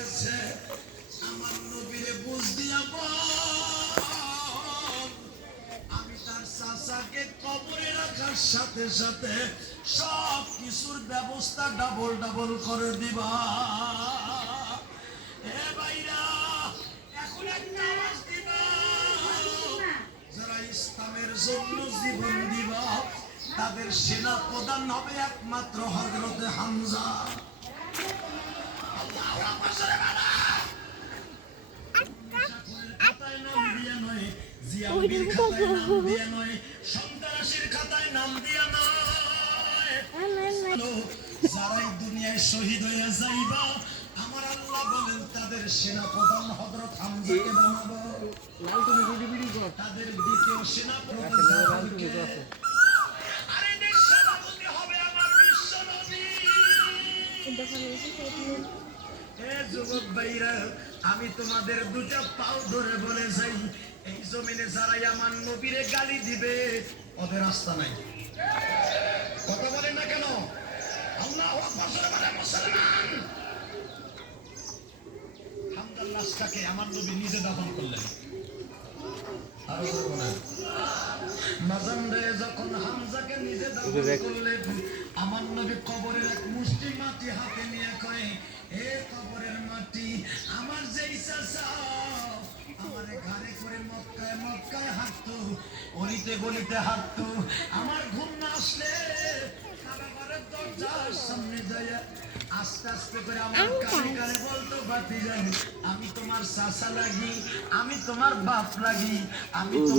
বলেছে আমার নবীরে বুঝ দিয়া বল আমি তার চাচাকে কবরে রাখার সাথে সাথে সব কিছুর ব্যবস্থা ডাবল ডাবল করে দিবা। এ ভাইরা এখন একটা আওয়াজ দিবা, যারা ইসলামের জন্য জীবন দিবা তাদের সেনা প্রধান হবে একমাত্র হযরতে হামজা। আল্লাহু আকবার। খাতায় নাম দিয়া নয়, জিয়াউদ্দিন খাতায় নাম দিয়া নয়, সন্ত্রাসীর খাতায় নাম দিয়া নয়, যারাই দুনিয়ায় শহীদ হয়ে যাইবা আমার আল্লাহ বলেন তাদের সেনা প্রধান হযরত হামজাকে বানাবো। তাদের দ্বিতীয় সেনা প্রধান আরে দেশ সভাপতি হবে আমার বিশ্ব নবী। এ যুবক ভাইরা আমি তোমাদের দুটা পাও ধরে বলে যাই, এই জমিনে যারাই আমার নবীরে গালি দিবে ওদের রাস্তা নাই। কথা বলেন না কেন? আল্লাহু আকবার বলে মুসলমান। হামজার লাশটাকে আমার নবী নিজে দাফন করলেন। আরো বলেন মাজানরে যখন হামজাকে নিজে দাফন করলেন আমার নবী কবরের এক মুষ্টি মাটি হাতে নিয়ে কয়, এ কবরের মাটি আমার যেই চাচা আমারে ঘাড়ে করে মক্কায় মক্কায় হাঁটতো, অলিতে গলিতে হাঁটতো, আমার ঘুম না আসলে কারাগারের দরজার সামনে যায় আস্তে আস্তে করে আমার কানে কানে বলতো, বাতিজান আমি তোমার চাচা লাগি, আমি তোমার বাপ লাগি, আমি তোমার